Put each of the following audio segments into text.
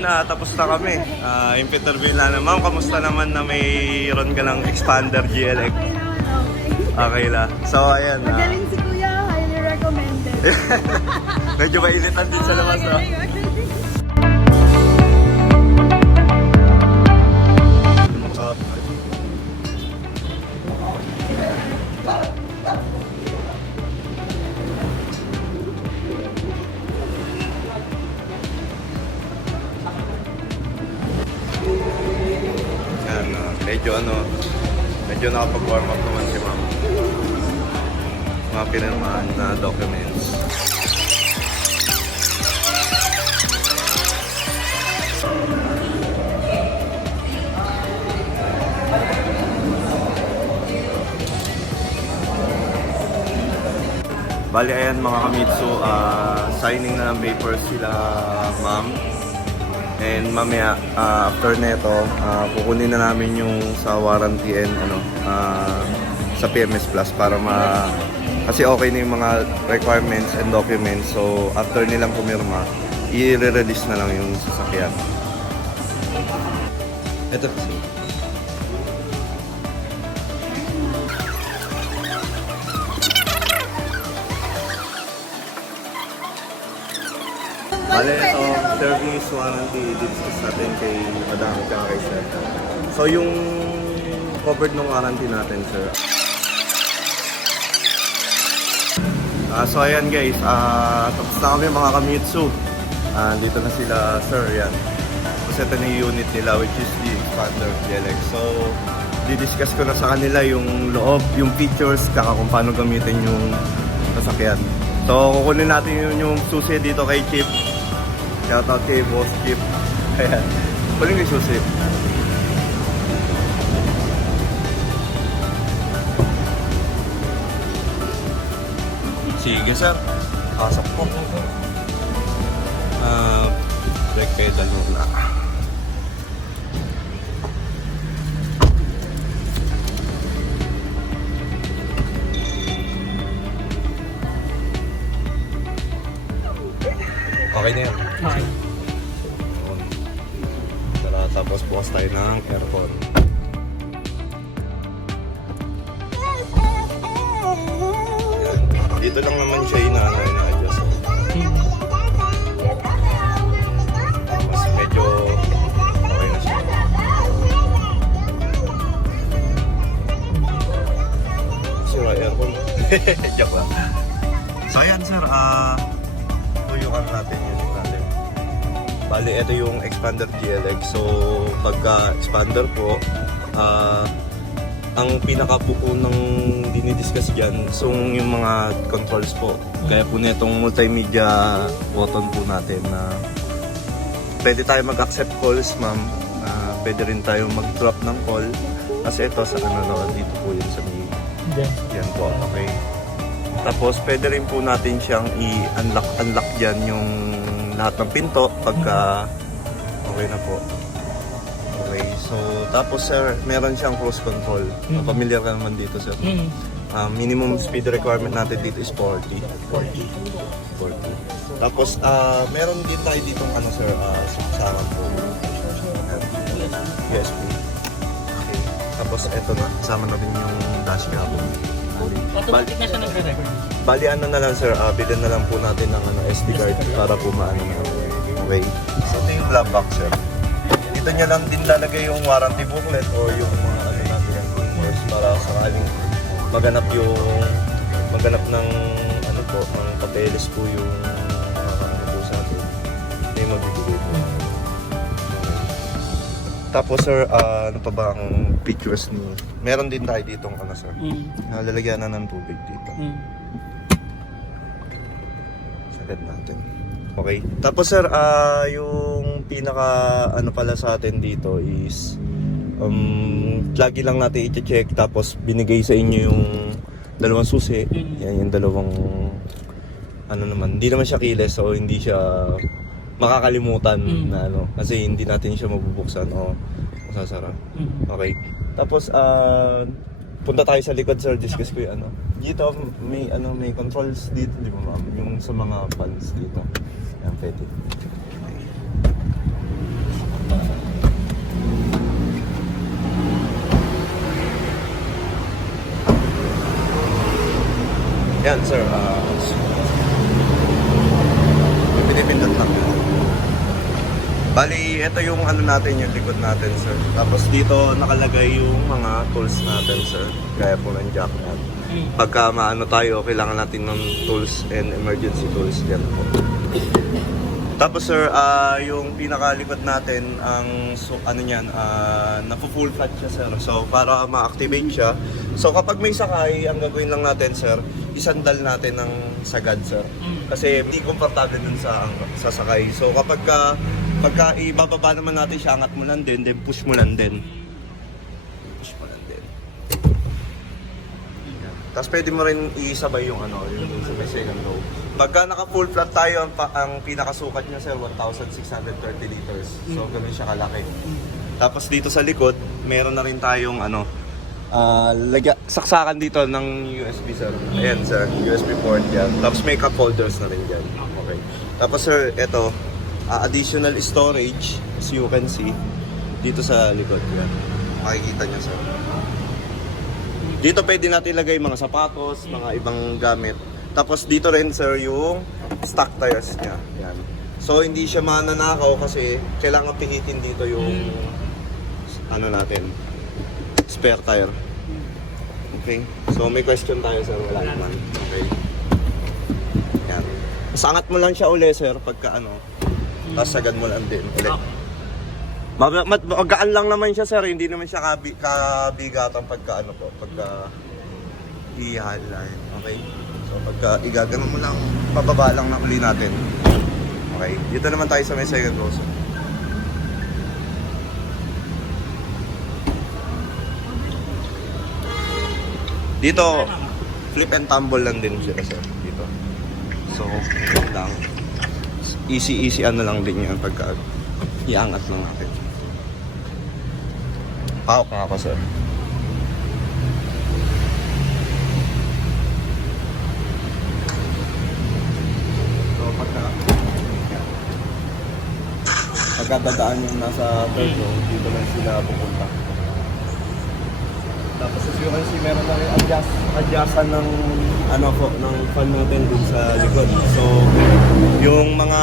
Tapos na kami. Interview na naman. Kamusta naman na mayroon ka ng Expander GLX? Okay naman, okay. Okay la. So, ayan. Magaling si Kuya, highly recommended. Medyo mainitan din sa labas. Magaling, magaling. Medyo nakapag-warm up naman si ma'am. Mga pinirmahan na documents. Bali ayan mga kamitsu, signing na ng papers sila ma'am. And mamaya, after neto, kukunin na namin yung sa warranty and sa PMS Plus para kasi okay na yung mga requirements and documents. So after nilang pumirma, i-release na lang yung sasakyan. Ito kasi. Bale, ito, service warranty, discuss natin kay Madam at kay Sir. So, yung covered ng warranty natin, Sir. So, ayan guys, tapos na kami mga kamitsu. Dito na sila, Sir, yan. Tapos ito na yung unit nila, which is the Expander GLX. So, didiscuss ko na sa kanila yung loob, yung features, kaka kung paano gamitin yung sasakyan. So, kukunin natin yung susi dito kay Chip. Shoutout kay Boss Chip. Ayan. Kunin yung susi. Sige sir. Pasok po. Brake pedal muna. Okay na yan. Okay. Tara, tapos bukas tayo ng aircon. Dito lang naman siya ina-adjust. Tapos medyo okay na siya. Sira aircon. Joke lang. So ayan sir, tuyukan natin yun natin. Bali, ito yung Expander GLX. So, pagka Expander po, ang pinakabuo ng dinidiscuss dyan, so yung mga controls po. Kaya po nitong multimedia button po natin na pwede tayo mag-accept calls, ma'am. Pwede rin tayo mag-drop ng call. Kasi ito sa dito po yun sa may... Yan po, okay. Tapos pwede rin po natin siyang i-unlock dyan yung lahat ng pinto pagka okay na po. Okay, so tapos sir, meron siyang cruise control. Familiar ka naman dito sir. Minimum speed requirement natin dito is 40. Tapos meron din tayo dito sir, suksaran po. Yes po. Okay. Tapos eto na, kasama na rin yung dash cam. Automatic na siya nagre-record. Bali ano na lang sir, bilhin na lang po natin ng SD card para po maano na. Okay. So ito yung glove box sir. Dito niya lang din lalagay yung warranty booklet o yung mga natin course para sakaling maganap ng ng papeles po yung po sa atin. May magbibigay po. Tapos sir, ano pa ba ang features ni... Meron din tayo ditong sir. Lalagyan na ng tubig dito. Sagad natin. Okay. Tapos sir, yung pinaka pala sa atin dito is lagi lang natin i-check tapos binigay sa inyo yung dalawang susi. Yan yung dalawang naman. Hindi naman siya keyless so hindi siya makakalimutan na kasi hindi natin siya mabubuksan o masasara. Okay. Tapos punta tayo sa likod sir, discuss ko yung dito may may controls dito, di ba ma'am? Yung sa mga fans dito. Yan pwede. Yan, sir. Pinipindot lang yan. Bali, ito yung ano natin, yung likod natin, sir. Tapos dito nakalagay yung mga tools natin, sir. Gaya po ng jack natin. Pagka maano tayo, kailangan natin ng tools and emergency tools. Yan po. Tapos sir, yung pinakalikod natin, ang ano niyan, napo-full flat siya, sir. So para ma-activate siya. So kapag may sakay, ang gagawin lang natin, sir, isandal natin ng sagad, sir. Kasi hindi komportable dun sa sakay. So pagka ibababa naman natin siya, angat mo lang din, then push mo lang din. Push mo lang din. Tapos pwede mo rin isabay yung yung sa second row. Pagka naka full flat tayo, ang pinakasukat niya, sir, 1,630 liters. So ganun siya kalaki. Tapos dito sa likod, meron na rin tayong saksakan dito ng USB, sir. Ayan, sir, USB port yan. Tapos may cup holders na rin dyan. Okay. Tapos sir, ito, additional storage, as you can see, dito sa likod yan. Makikita niyo, sir. Dito pwede natin ilagay mga sapatos, mga ibang gamit. Tapos dito rin, sir, yung stock tires niya. Yan. So hindi siya mananakaw kasi kailangan pihitin dito yung natin, spare tire. Okay? So may question tayo, sir, wala naman. Okay. Yan. Sangat mo lang siya uli, sir, pagka tapos sagad mo lang din ulit. Magaan lang naman siya, sir. Hindi naman siya kabigatan pagka pagka ihalay. Okay? So pagka igagano mo lang, pababa lang na uli natin. Okay? Dito naman tayo sa may second row, sir. Dito, flip and tumble lang din siya, sir. Dito. So, lang. Easy lang din yan pagka iangat lang natin. Pawak nga ako, sir. So pagka dadaan yung nasa third row, dito lang sila pupunta. Tapos as you can see, meron na rin adjustan ng ng fan natin dun sa likod. So yung mga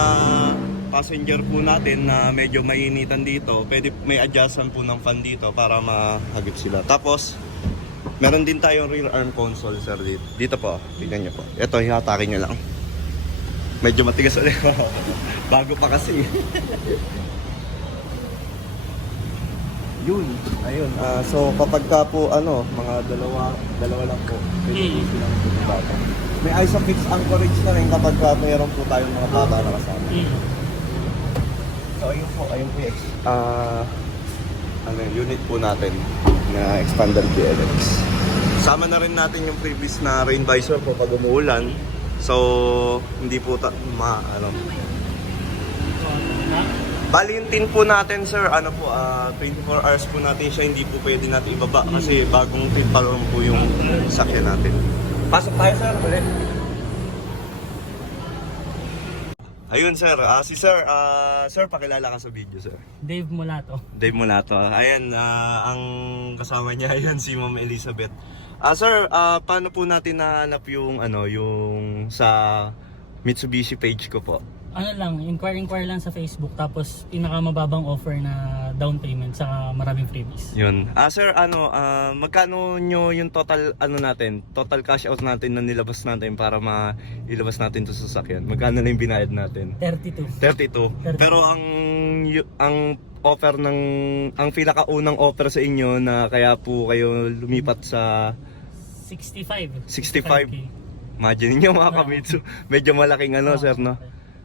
passenger po natin na medyo mainitan dito, pwede may adjustan po ng fan dito para mahagip sila. Tapos meron din tayong rear arm console, sir, dito. Dito po, tignan nyo po. Ito, hihatakin nyo lang. Medyo matigas ulit. Bago pa kasi. Yun, ayun. So kapag ka po mga dalawa lang po, pwede po silang bata. May ISOFIX anchorage na rin kapag ka mayroon po tayong mga bata na kasama. So ayun po yung unit po natin na expander GLX. Sama na rin natin yung previous na rain visor po pag umuulan. So hindi po bali yung tin po natin, sir, 24 hours po natin siya, hindi po pwede natin ibaba kasi bagong tin pa lang po yung sakyan natin. Pasok tayo, sir, ulit. Ayun, sir, sir, pakilala ka sa video, sir. Dave Mulato. Dave Mulato. Ayan, ang kasama niya, ayan, si Ma'am Elizabeth. Sir, paano po natin nahanap yung yung sa Mitsubishi page ko po? Inquire lang sa Facebook, tapos pinakamababang offer na down payment sa maraming freebies. Yun. Sir, magkano nyo yung total total cash out natin na nilabas natin para mailabas natin 'to sa sasakyan? Magkano na yung binayad natin? 32. 32. Pero ang offer ang pinakaunang offer sa inyo na kaya po kayo lumipat sa 65. 65. Imagine niyo mga kamitsu, medyo malaking sir, no?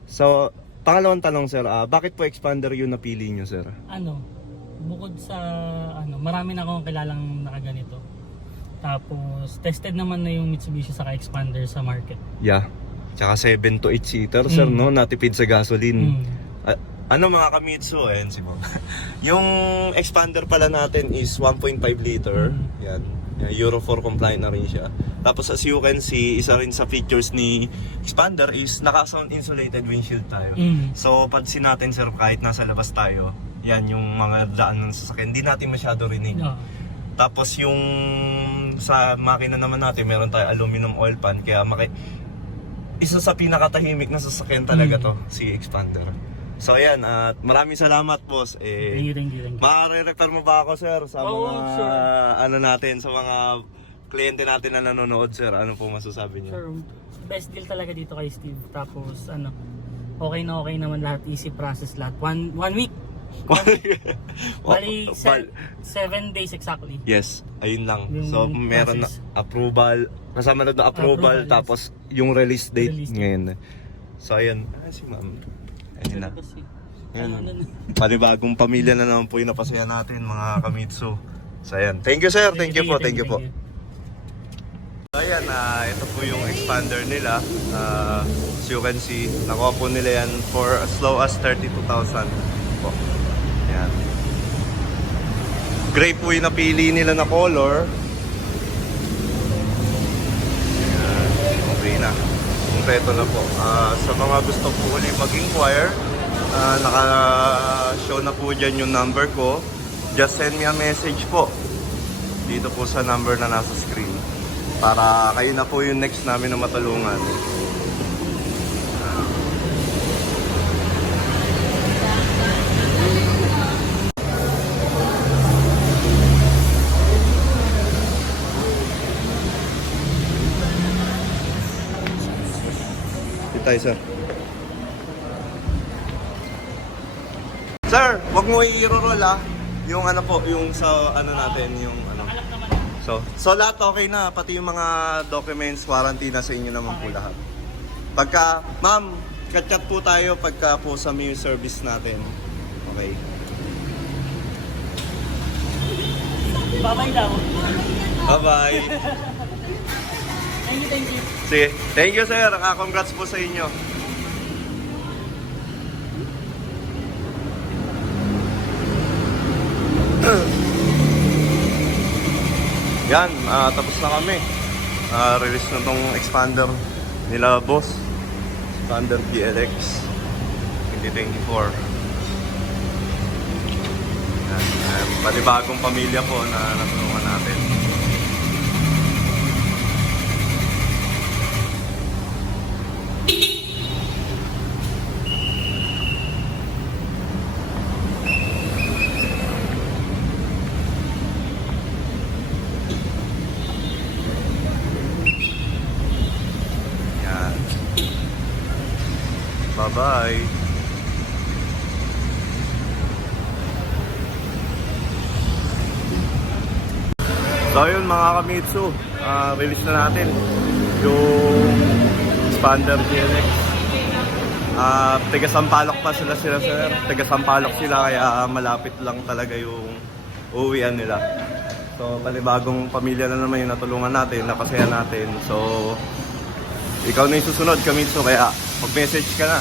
So, pangalawang tanong, sir, bakit po expander yung napili nyo, sir? Bukod sa marami na akong kilalang nakaganito. Tapos tested naman na yung Mitsubishi saka expander sa market. Yeah. Tsaka 7 to 8 seater, sir, no? Natipid sa gasoline. Mga kamitsu, ayan si Bob. Yung expander pala natin is 1.5 liter. Yan. Euro 4 compliant na rin siya. Tapos as you can see, isa rin sa features ni expander is naka-sound insulated windshield tayo. So pansin natin, sir, kahit nasa labas tayo, yan yung mga daan ng sasakyan, hindi natin masyado rinig. Tapos yung sa makina naman natin, meron tayo aluminum oil pan. Kaya isa sa pinakatahimik na sasakyan talaga to, si Expander. So ayan, at maraming salamat boss. Thank you. Mare-refer mo ba ako sir sa Oo, mga sure. ano natin, sa mga kliyente natin na nanonood sir? Ano po masasabi niyo? Sure, best deal talaga dito kay Steve. Tapos okay naman lahat, easy process lahat. One week. Bali 7 days exactly. Yes, ayun lang. Yung So meron na process. approval, kasama na approval, Approval, yes. tapos yung release date Release date. ngayon. So ayun, si ma'am. Ayun na. Kasi, Ayun. Panibagong pamilya na naman po yung napasaya natin mga Kamitsu. So ayan, thank you sir, thank you po. So ayan, ito po yung expander nila. As you can see, nakuha po nila yan for as low as 32,000 po. Ayan. Gray po yung napili nila na color. Ayan, okay na. Kompleto na po. Sa mga gusto po ulit mag-inquire, naka-show na po dyan yung number ko. Just send me a message po dito po sa number na nasa screen, para kayo na po yung next namin na matulungan. Dito tayo, sir. Sir, wag mo i-roll yung ano po, yung sa ano natin, yung ano. So lahat okay na, pati yung mga documents, warranty na sa inyo naman po lahat. Pagka, ma'am, chat po tayo pagka po sa yung service natin. Okay. Bye-bye daw. Bye-bye. Thank you. Sige. Thank you, sir. Congrats po sa inyo. Yan, tapos na kami. Release na tong expander nila, boss. Expander PLX 2024. Yan, panibagong pamilya po na natulungan natin. Yan. Bye-bye. So yun mga Kamitsu, release na natin yung Expander GLX. Taga Sampaloc pa sila sir. Taga Sampaloc sila, kaya malapit lang talaga yung uuwian nila. So panibagong pamilya na naman yung natulungan natin, napasaya natin. So ikaw na yung susunod Kamitsu, kaya mag-message ka na.